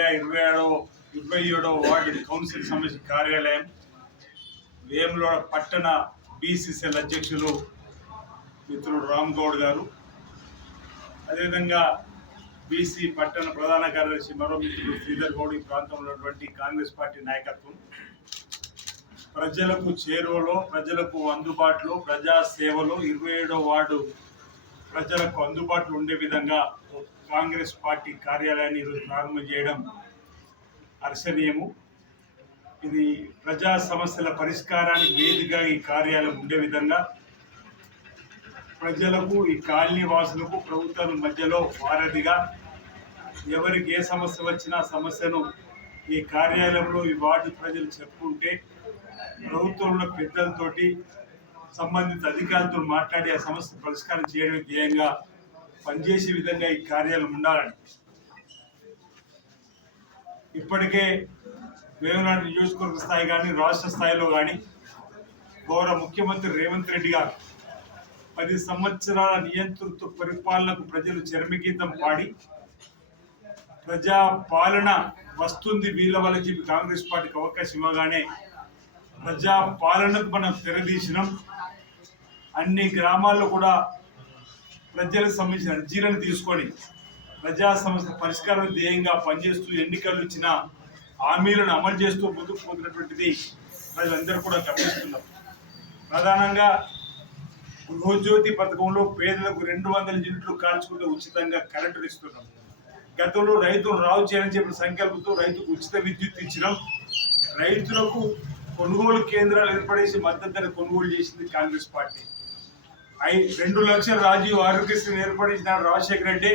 MLA ఇరవై ఏడవ ఇరవై ఏడవ వార్డు కౌన్సిల్ సమితి కార్యాలయం వేములోడ పట్టణ బీసీసీఎల్ అధ్యక్షులు మిత్రుడు రామ్ గౌడ్ గారు. అదేవిధంగా బీసీ పట్టణ ప్రధాన కార్యదర్శి మరో మిత్రుడు శ్రీధర్ గౌడ్ ఈ ప్రాంతంలో ఉన్నటువంటి కాంగ్రెస్ పార్టీ నాయకత్వం. ప్రజలకు చేరువలో ప్రజలకు అందుబాటులో ప్రజా సేవలో ఇరవై ఏడో వార్డు ప్రజలకు అందుబాటులో ఉండే విధంగా కాంగ్రెస్ పార్టీ కార్యాలయాన్ని ఈరోజు ప్రారంభం చేయడం హర్షణీయము ఇది ప్రజా సమస్యల పరిష్కారానికి వేదికగా ఈ కార్యాలయం ఉండే విధంగా ప్రజలకు ఈ కాలనీ వాసులకు ప్రభుత్వం మధ్యలో వారధిగా ఎవరికి ఏ సమస్య వచ్చినా సమస్యను ఈ కార్యాలయంలో ఈ వార్డు ప్రజలు చెప్పుకుంటే ప్రభుత్వంలో పెద్దలతోటి సంబంధిత అధికారులతో మాట్లాడి ఆ సమస్య పరిష్కారం చేయడం ధ్యేయంగా పనిచేసే విధంగా ఈ కార్యాలయం ఉండాలని. ఇప్పటికే వేమనాడు నియోజకవర్గ స్థాయి కానీ రాష్ట్ర స్థాయిలో కానీ గౌరవ ముఖ్యమంత్రి రేవంత్ రెడ్డి గారు పది సంవత్సరాల నియంతృత్వ పరిపాలనకు ప్రజలు చరమగీతం పాడి ప్రజా పాలన వస్తుంది వీళ్ళ వల్ల చెప్పి కాంగ్రెస్ పార్టీకి అవకాశం ఇవ్వగానే ప్రజా పాలనకు మనం తెరదీసినాం. అన్ని గ్రామాల్లో కూడా ప్రజలకు సంబంధించిన అర్జీలను తీసుకొని ప్రజా సమస్య పరిష్కారం ధ్యేయంగా పనిచేస్తూ ఎన్నికలు ఇచ్చిన హామీలను అమలు చేస్తూ ముందుకు పోతున్నటువంటిది ప్రజలందరూ కూడా గమనిస్తున్నారు. ప్రధానంగా గృహజ్యోతి పథకంలో పేదలకు రెండు వందల యూనిట్లు కాల్చుకుంటూ ఉచితంగా కరెంటు ఇస్తున్నాం. గతంలో రైతులు రావు చేయాలని చెప్పిన సంకల్పంతో రైతుకు ఉచిత విద్యుత్ ఇచ్చినాం. రైతులకు కొనుగోలు కేంద్రాలు ఏర్పడేసి మద్దతు కొనుగోలు చేసింది కాంగ్రెస్ పార్టీ. రెండు లక్షల రాజీవ్ ఆరోగ్యశ్రీని ఏర్పడించిన రాజశేఖర రెడ్డి.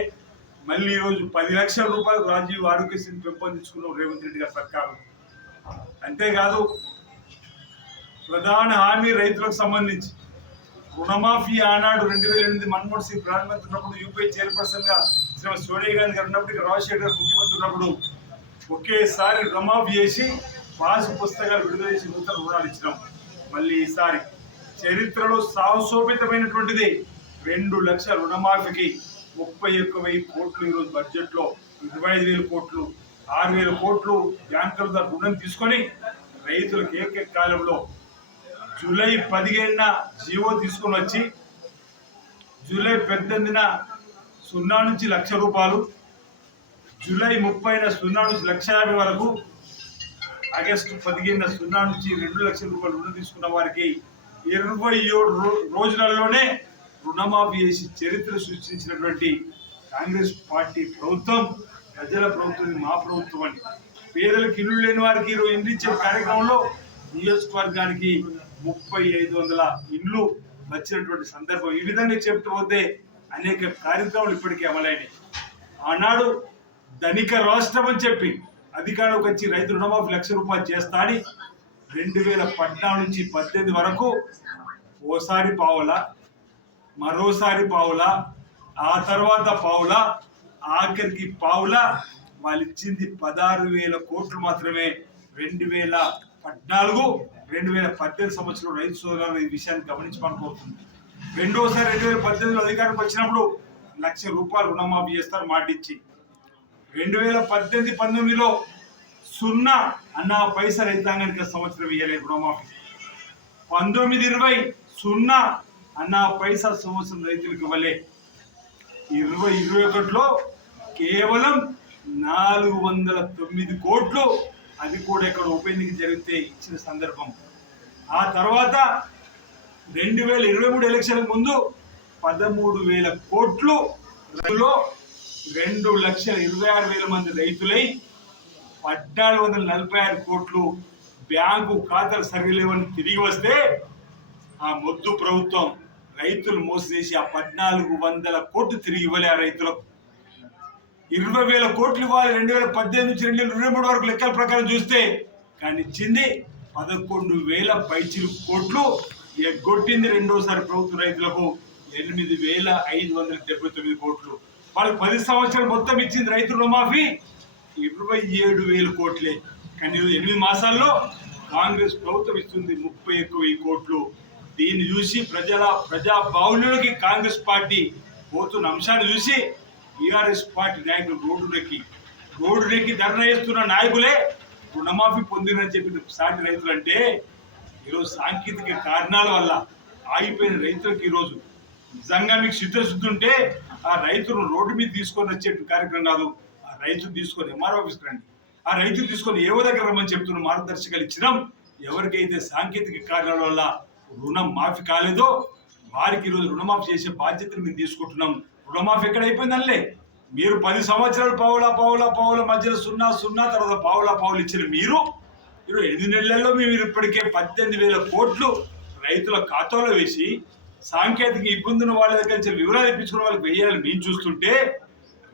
మళ్ళీ ఈరోజు పది లక్షల రూపాయలు రాజీవ్ ఆరోగ్యశ్రీని పెంపొందించుకున్నాం రేవంత్ రెడ్డి గారి సర్కారు. అంతేకాదు ప్రధాన హామీ రైతులకు సంబంధించి రుణమాఫీ ఆనాడు రెండు వేల ఎనిమిది మన్మోహన్ సింగ్ ప్రధానమంత్రి ఉన్నప్పుడు యూపీఐ చైర్పర్సన్గా శ్రీమతి సోనియా గాంధీ గారు ఉన్నప్పుడు రాజశేఖర్ గారు ముఖ్యమంత్రి ఉన్నప్పుడు ఒకేసారి రుణమాఫీ చేసి పాస్ పుస్తకాలు విడుదల చేసి నూతన రుణాలు ఇచ్చినాం. మళ్ళీ ఈసారి చరిత్రలో సాహసోపితమైనటువంటిది. రెండు లక్షల రుణమాఫీకి ముప్పై ఒక్క వెయ్యి కోట్లు ఈరోజు బడ్జెట్లో ఇరవై ఐదు వేల కోట్లు ఆరు వేల కోట్లు బ్యాంకుల ద్వారా రుణం తీసుకొని రైతులకు ఏకైక కాలంలో జూలై పదిహేనున జీవో తీసుకొని వచ్చి జూలై పద్దెనిమిదిన సున్నా నుంచి లక్ష రూపాయలు జూలై ముప్పైన సున్నా నుంచి లక్ష యాభై వరకు ఆగస్టు పదిహేనున సున్నా నుంచి రెండు లక్షల రూపాయలు రుణం తీసుకున్న వారికి ఇరవై ఏడు రోజులలోనే రుణమాఫీ చేసి చరిత్ర సృష్టించినటువంటి కాంగ్రెస్ పార్టీ ప్రభుత్వం ప్రజల ప్రభుత్వం మా ప్రభుత్వం అని. పేదలకు ఇల్లు లేని వారికి ఈరోజు ఇండ్లు ఇచ్చే కార్యక్రమంలో నియోజకవర్గానికి ముప్పై ఐదు వందల ఇండ్లు వచ్చినటువంటి సందర్భం ఈ విధంగా చెప్తూ పోతే అనేక కార్యక్రమాలు ఇప్పటికీ అమలైనవి ఆనాడు ధనిక రాష్ట్రం అని చెప్పి అధికారంలోకి వచ్చి రైతు రుణమాఫీ లక్ష రూపాయలు చేస్తా అని రెండు వేల పద్నాలుగు నుంచి పద్దెనిమిది వరకు ఓసారి పావుల మరోసారి పావులా ఆ తర్వాత పావుల ఆఖరికి పావులా వాళ్ళు ఇచ్చింది పదహారు వేల కోట్లు మాత్రమే. రెండు వేల పద్నాలుగు రెండు వేల పద్దెనిమిది సంవత్సరంలో రైతు సోదరులు ఈ విషయాన్ని గమనించమనుకోతుంది రెండోసారి రెండు వేల పద్దెనిమిదిలో అధికారంకి వచ్చినప్పుడు లక్ష రూపాయలు రుణమాఫీ చేస్తారు మాటిచ్చి రెండు వేల పద్దెనిమిది పంతొమ్మిదిలో సున్నా అన్న పైసా రైతాంగానికి సంవత్సరం ఇవ్వలేదు రుణమాఫీ పంతొమ్మిది ఇరవై సున్నా అన్న పైసా సంవత్సరం రైతులకు ఇవ్వలే. ఇరవై ఇరవై ఒకటిలో కేవలం నాలుగు వందల తొమ్మిది కోట్లు అది కూడా ఇక్కడ ఉప జరిగితే ఇచ్చిన సందర్భం. ఆ తర్వాత రెండు వేల ఇరవై మూడు ఎలక్షన్ ముందు పదమూడు వేల కోట్లు రెండు లక్షల ఇరవై ఆరు వేల మంది రైతులై పద్నాలుగు వందల నలభై ఆరు కోట్లు బ్యాంకు ఖాతాలు సరిలేవని తిరిగి వస్తే ఆ మొద్దు ప్రభుత్వం రైతులు మోసం చేసి ఆ పద్నాలుగు వందల కోట్లు తిరిగి ఇవ్వలే ఆ రైతులకు. ఇరవై వేల కోట్లు ఇవ్వాలి రెండు వేల పద్దెనిమిది నుంచి రెండు వేల ఇరవై మూడు వరకు లెక్కల ప్రకారం చూస్తే కానీ ఇచ్చింది పదకొండు వేల పైచిలు కోట్లు ఎగ్గొట్టింది రెండోసారి ప్రభుత్వ రైతులకు ఎనిమిది వేల ఐదు వందల డెబ్బై తొమ్మిది కోట్లు. వాళ్ళకి పది సంవత్సరాలు మొత్తం ఇచ్చింది రైతు రుణమాఫీ. ఇరవై ఏడు వేల కోట్లే. కానీ ఎనిమిది మాసాల్లో కాంగ్రెస్ ప్రభుత్వం ఇస్తుంది ముప్పై ఎక్కువ వెయ్యి కోట్లు. దీన్ని చూసి ప్రజల ప్రజా బాహుళ్యులకి కాంగ్రెస్ పార్టీ పోతున్న అంశాన్ని చూసి బీఆర్ఎస్ పార్టీ నాయకులు రోడ్డులకి రోడ్డు నెక్కి ధర్నా చేస్తున్న నాయకులే రుణమాఫీ పొందిరని చెప్పిన సాటి రైతులు అంటే ఈరోజు సాంకేతిక కారణాల వల్ల ఆగిపోయిన రైతులకు ఈరోజు. నిజంగా మీకు చిత్తశుద్ధి ఉంటే ఆ రైతును రోడ్డు మీద తీసుకొని వచ్చే కార్యక్రమం కాదు. రైతు తీసుకొని ఎంఆర్ఓ ఆఫీస్కి రండి ఆ రైతు తీసుకొని ఏవో దగ్గర రమ్మని చెప్తున్న మార్గదర్శకాలు ఇచ్చినాం. ఎవరికైతే సాంకేతిక కారణాల వల్ల రుణం మాఫీ కాలేదో వారికి ఈరోజు రుణమాఫీ చేసే బాధ్యతను మేము తీసుకుంటున్నాం. రుణమాఫీ ఎక్కడ అయిపోయిందనిలే? మీరు పది సంవత్సరాలు పావుల పావుల పావుల మధ్యలో సున్నా సున్నా తర్వాత పావుల పావులు ఇచ్చిన మీరు ఈరోజు ఎనిమిది నెలల్లో మేము ఇప్పటికే పద్దెనిమిది వేల కోట్లు రైతుల ఖాతాలో వేసి సాంకేతిక ఇబ్బంది ఉన్న వాళ్ళ దగ్గర నుంచి వివరాలు ఇప్పించుకున్న వాళ్ళకి వేయాలని మేము చూస్తుంటే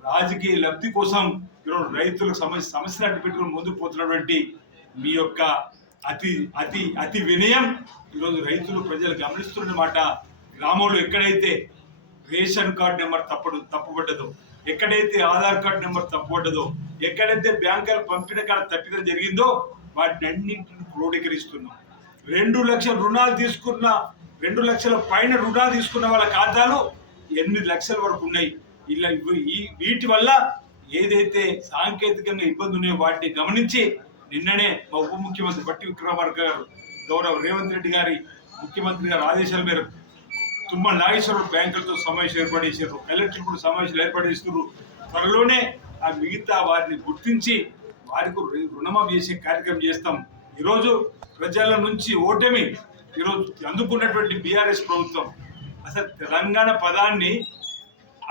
రాజకీయ లబ్ధి కోసం ఈరోజు రైతులకు సమస్య సమస్యలు అడ్డు పెట్టుకుని ముందుకు పోతున్నటువంటి మీ యొక్క అతి అతి అతి వినయం ఈరోజు రైతులు ప్రజలు గమనిస్తున్నమాట గ్రామంలో ఎక్కడైతే రేషన్ కార్డు నెంబర్ తప్పడు తప్పుపడ్డదో ఎక్కడైతే ఆధార్ కార్డు నెంబర్ తప్పుపడ్డదో ఎక్కడైతే బ్యాంకులు పంపిన కాడ తప్పిదం జరిగిందో వాటిని అన్నింటిని క్రోడీకరిస్తున్నాం. రెండు లక్షల రుణాలు తీసుకున్న రెండు లక్షల పైన రుణాలు తీసుకున్న వాళ్ళ ఖాతాలు ఎనిమిది లక్షల వరకు ఉన్నాయి. ఇలా ఈ వీటి వల్ల ఏదైతే సాంకేతికంగా ఇబ్బంది ఉన్నాయో వాటిని గమనించి నిన్ననే మా ఉప ముఖ్యమంత్రి బట్టి విక్రమార్క గారు గౌరవ రేవంత్ రెడ్డి గారి ముఖ్యమంత్రి గారి ఆదేశాల మేరకు తుమ్మల నాగేశ్వరరావు బ్యాంకులతో సమావేశం ఏర్పాటు చేశారు. కలెక్టర్ కూడా సమావేశాలు ఏర్పాటు చేస్తున్నారు. త్వరలోనే ఆ మిగతా వారిని గుర్తించి వారికి రుణమాఫీ చేసే కార్యక్రమం చేస్తాం. ఈరోజు ప్రజల నుంచి ఓటమి ఈరోజు అందుకున్నటువంటి బీఆర్ఎస్ ప్రభుత్వం. అసలు తెలంగాణ పదాన్ని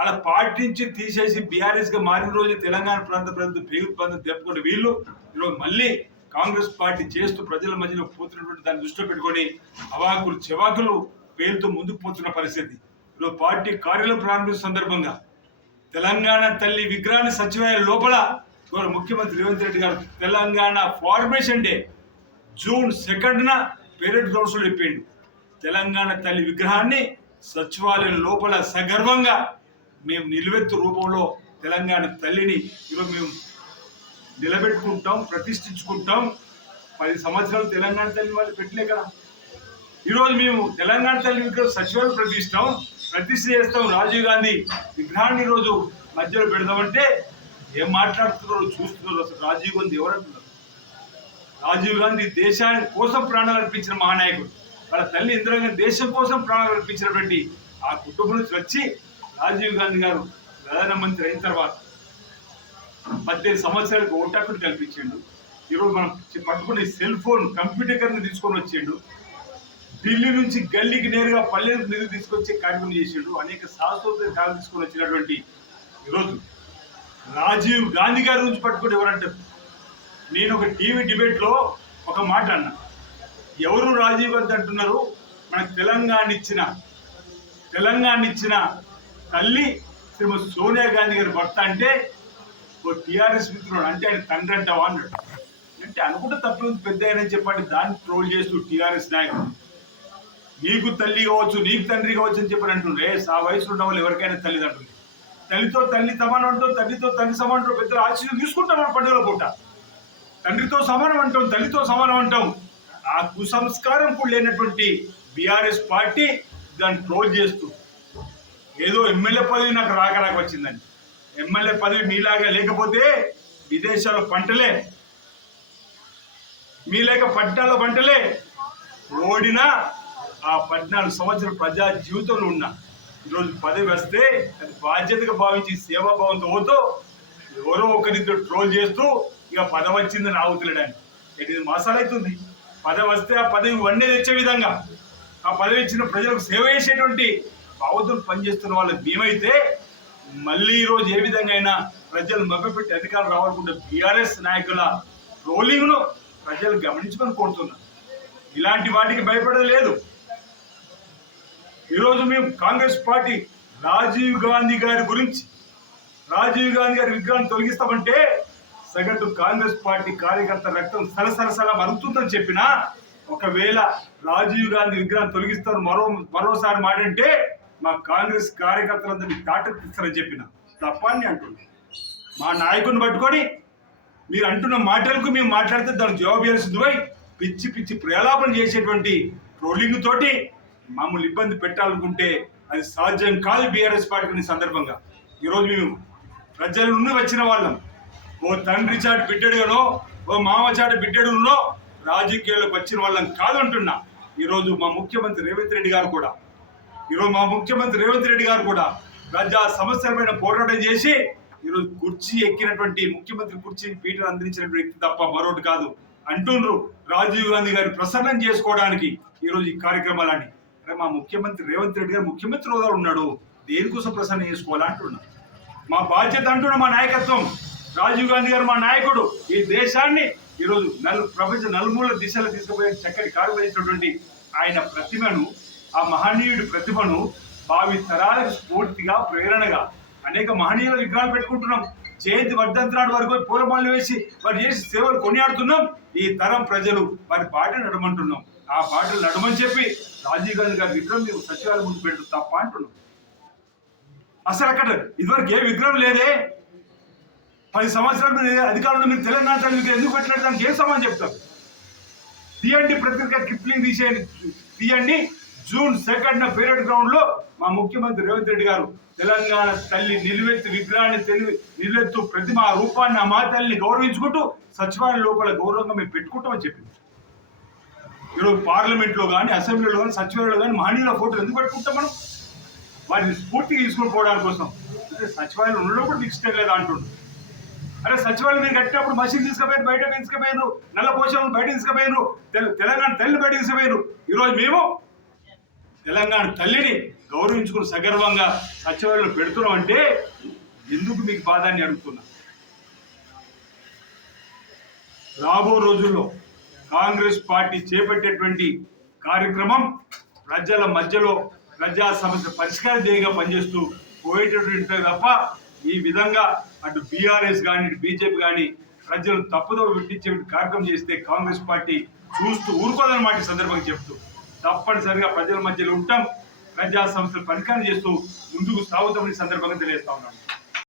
అలా పాటించి తీసేసి బీఆర్ఎస్గా మారిన రోజు తెలంగాణ ప్రాంత ప్రజలు పేరు బంధం తెప్పుకున్న వీళ్ళు ఈరోజు మళ్ళీ కాంగ్రెస్ పార్టీ చేస్తూ ప్రజల మధ్యలో పోతున్నటువంటి దాన్ని దృష్టిలో పెట్టుకొని అవాకులు చెవాకులు పేరుతో ముందుకు పోతున్న పరిస్థితి. ఈరోజు పార్టీ కార్యాలయం ప్రారంభించిన సందర్భంగా తెలంగాణ తల్లి విగ్రహాన్ని సచివాలయం లోపల ముఖ్యమంత్రి రేవంత్ రెడ్డి గారు తెలంగాణ ఫార్మేషన్ డే జూన్ సెకండ్న పేరెడ్ గ్రౌండ్స్ చెప్పిండు తెలంగాణ తల్లి విగ్రహాన్ని సచివాలయం లోపల సగర్వంగా మేము నిలువెత్తు రూపంలో తెలంగాణ తల్లిని ఈరోజు మేము నిలబెట్టుకుంటాం ప్రతిష్ఠించుకుంటాం. పది సంవత్సరాలు తెలంగాణ తల్లి వాళ్ళు పెట్టలే కదా. ఈరోజు మేము తెలంగాణ తల్లి విగ్రహం సచివాలయం ప్రతిష్టాం ప్రతిష్ఠ చేస్తాం. రాజీవ్ గాంధీ విగ్రహాన్ని ఈరోజు మధ్యలో పెడదామంటే ఏం మాట్లాడుతున్నారో చూస్తున్నారు అసలు రాజీవ్ గాంధీ ఎవరంటున్నారు? రాజీవ్ గాంధీ దేశాన్ని కోసం ప్రాణాలు అర్పించిన మహానాయకుడు. వాళ్ళ తల్లి ఇందిరాగాంధీ దేశం కోసం ప్రాణాలు అర్పించినటువంటి ఆ కుటుంబం నుంచి వచ్చి రాజీవ్ గాంధీ గారు ప్రధానమంత్రి అయిన తర్వాత పద్దెనిమిది సంవత్సరాలకు ఓటాకుడు కల్పించిండు. ఈరోజు మనం పట్టుకునే సెల్ ఫోన్ కంప్యూటర్ కన్నా తీసుకొని వచ్చిండు. ఢిల్లీ నుంచి గల్లీకి నేరుగా పల్లెలకు నిధులు తీసుకొచ్చే కార్యక్రమం చేసిండు. అనేక శాశ్వత కాలం తీసుకొని వచ్చినటువంటి ఈరోజు రాజీవ్ గాంధీ గారి నుంచి పట్టుకుని ఎవరంటారు నేను ఒక టీవీ డిబేట్లో ఒక మాట అన్నా. ఎవరు రాజీవ్ గాంధీ అంటున్నారు? మనకు తెలంగాణ ఇచ్చిన తెలంగాణ ఇచ్చిన తల్లి శ్రీమతి సోనియా గాంధీ గారి భర్త అంటే ఓ టీఆర్ఎస్ మిత్రుడు అంటే ఆయన తండ్రి అంటావా అన్నాడు. అంటే అనుకుంటే తప్పలేదు పెద్ద ఆయనని చెప్పండి దాన్ని ట్రోల్ చేస్తూ టీఆర్ఎస్ నాయకుడు. నీకు తల్లి కావచ్చు నీకు తండ్రి కావచ్చు అని చెప్పని అంటుండే ఆ వయసులో ఉన్న వాళ్ళు ఎవరికైనా తల్లిదండ్రులు తల్లితో తల్లి సమానం అంటాం తల్లితో తల్లి సమానం అంటాం పెద్దల ఆశీస్సులు తీసుకుంటాం మన పండుగల పూట. తండ్రితో సమానం అంటాం తల్లితో సమానం అంటాం. ఆ కుసంస్కారం కూడా లేనటువంటి బీఆర్ఎస్ పార్టీ దాన్ని ట్రోల్ చేస్తూ ఏదో ఎమ్మెల్యే పదవి నాకు రాక రాక వచ్చిందండి. ఎమ్మెల్యే పదవి మీలాగా లేకపోతే విదేశాల్లో పంటలే. మీ లేక పంటలే. ఓడినా ఆ పద్నాలుగు సంవత్సరాల ప్రజా జీవితంలో ఉన్నా ఈరోజు పదవి వస్తే అది బాధ్యతగా భావించి సేవాభావంతో పోతూ ఎవరో ఒకరితో ట్రోల్ చేస్తూ ఇక పదవి వచ్చిందని ఆవుతులేడని ఎనిమిది మాసాలు అవుతుంది పదవి వస్తే ఆ పదవి వన్నే తెచ్చే విధంగా ఆ పదవి ఇచ్చిన ప్రజలకు సేవ చేసేటువంటి భావతులు పనిచేస్తున్న వాళ్ళకి మేమైతే మళ్ళీ ఈ రోజు ఏ విధంగా అయినా ప్రజలు మభ్యపెట్టి అధికారం రావాలనుకుంటే బీఆర్ఎస్ నాయకుల ట్రోలింగ్ను ప్రజలు గమనించుకొని కోరుతున్నారు ఇలాంటి వాటికి భయపడలేదు ఈరోజు మేము కాంగ్రెస్ పార్టీ రాజీవ్ గాంధీ గారి గురించి రాజీవ్ గాంధీ గారి విగ్రహాన్ని తొలగిస్తామంటే సగటు కాంగ్రెస్ పార్టీ కార్యకర్త రక్తం సరసరసలా మరుగుతుందని చెప్పినా ఒకవేళ రాజీవ్ గాంధీ విగ్రహం తొలగిస్తారు మరో మరోసారి మాటంటే మా కాంగ్రెస్ కార్యకర్తలందరినీ తాటెత్తిస్తారని చెప్పిన తప్పని అంటున్నాను మా నాయకుడిని పట్టుకొని మీరు అంటున్న మాటలకు మేము మాట్లాడితే దానికి జవాబు ఇవ్వాల్సింది పిచ్చి పిచ్చి ప్రలాపన చేసేటువంటి ట్రోలింగ్ తోటి మమ్మల్ని ఇబ్బంది పెట్టాలనుకుంటే అది సాధ్యం కాదు బీఆర్ఎస్ పార్టీ సందర్భంగా. ఈరోజు మేము ప్రజల నుండి వచ్చిన వాళ్ళం. ఓ తండ్రి చాటి బిడ్డడుగానో ఓ మామ చాటి బిడ్డడునో రాజకీయాల్లోకి వచ్చిన వాళ్ళం కాదంటున్నా. ఈరోజు మా ముఖ్యమంత్రి రేవంత్ రెడ్డి గారు కూడా ఈరోజు మా ముఖ్యమంత్రి రేవంత్ రెడ్డి గారు కూడా ప్రజా సమస్యలపైన పోరాటం చేసి ఈరోజు కుర్చీ ఎక్కినటువంటి ముఖ్యమంత్రి కుర్చీ పీఠను అందించిన వ్యక్తి తప్ప మరొకటి కాదు. అంటుండ్రు రాజీవ్ గాంధీ గారిని ప్రసన్నం చేసుకోవడానికి ఈరోజు ఈ కార్యక్రమాలని అరే మా ముఖ్యమంత్రి రేవంత్ రెడ్డి గారు ముఖ్యమంత్రి హోదా ఉన్నాడు. దేనికోసం ప్రసన్నం చేసుకోవాలా అంటున్నా. మా బాధ్యత అంటున్నా మా నాయకత్వం. రాజీవ్ గాంధీ గారు మా నాయకుడు. ఈ దేశాన్ని ఈరోజు నలు ప్రపంచ నలుమూల దిశలో తీసుకుపోయే చక్కటి కార్యక్రమించినటువంటి ఆయన ప్రతిమను ఆ మహనీయుడి ప్రతిభను భావి తరాలకు స్ఫూర్తిగా ప్రేరణగా అనేక మహనీయుల విగ్రహాలు పెట్టుకుంటున్నాం. జయంతి వర్ధంతనాడు వరకు పూలమాలు వేసి వారు చేసి సేవలు కొనియాడుతున్నాం. ఈ తరం ప్రజలు వారి పాట నడమంటున్నాం. ఆ పాటలు నడమని చెప్పి రాజీవ్ గాంధీ గారి విగ్రహం మేము సచివాలయం ముందు పెట్టు తప్ప అంటున్నాం. అసలు అక్కడ ఇదివరకు ఏ విగ్రహం లేదే. పది సంవత్సరాలు మీరు అధికారంలో మీరు తెలంగాణ మీకు ఎందుకు పెట్టలేదు దానికి ఏం సమాధానం చెప్తారు? తీయండి పత్రిక కిప్లింగ్ తీసేయండి తీయండి. జూన్ సెకండ్ పీరియడ్ గ్రౌండ్లో మా ముఖ్యమంత్రి రేవంత్ రెడ్డి గారు తెలంగాణ తల్లి నిలువెత్తు విగ్రహాన్ని తెలివి నిలువెత్తు ప్రతిమ ఆ రూపాన్ని ఆ మా తల్లిని గౌరవించుకుంటూ సచివాలయం లోపల గౌరవంగా మేము పెట్టుకుంటామని చెప్పింది. ఈరోజు పార్లమెంట్లో కానీ అసెంబ్లీలో కానీ సచివాలయంలో కానీ మహనీయుల ఫోటోలు ఎందుకు పెట్టుకుంటాం మనం? వాటిని స్ఫూర్తిగా తీసుకొని పోవడానికి కోసం. అంటే సచివాలయం ఉండడం కూడా మీకు ఇష్టం లేదా అంటుండ్రు. అరే సచివాలయం మీరు కట్టినప్పుడు మసీదు తీసుకుపోయారు బయట తీసుకుపోయారు నల్ల పోషణలు బయట తీసుకుపోయారు తెలంగాణ తల్లి బయట తీసుకుపోయారు ఈరోజు మేము తెలంగాణ తల్లిని గౌరవించుకుని సగర్వంగా సచివాలయంలో పెడుతున్నాం అంటే ఎందుకు మీకు బాధ అని అడుగుతున్నా రాబో రోజుల్లో కాంగ్రెస్ పార్టీ చేపట్టేటువంటి కార్యక్రమం ప్రజల మధ్యలో ప్రజా సమస్య పరిష్కార ధ్యేయంగా పనిచేస్తూ పోయేటటువంటి తప్ప ఈ విధంగా అటు బీఆర్ఎస్ కానీ ఇటు బీజేపీ కానీ ప్రజలు తప్పుదో పెట్టించే కార్యక్రమం చేస్తే కాంగ్రెస్ పార్టీ చూస్తూ ఊరుకోదన్నమాట మాట సందర్భంగా చెప్తూ. తప్పనిసరిగా ప్రజల మధ్యలో ఉంటాం. ప్రజా సంస్థలు పరిష్కారం చేస్తూ ముందుకు సాగుతామని సందర్భంగా తెలియజేస్తా ఉన్నాను.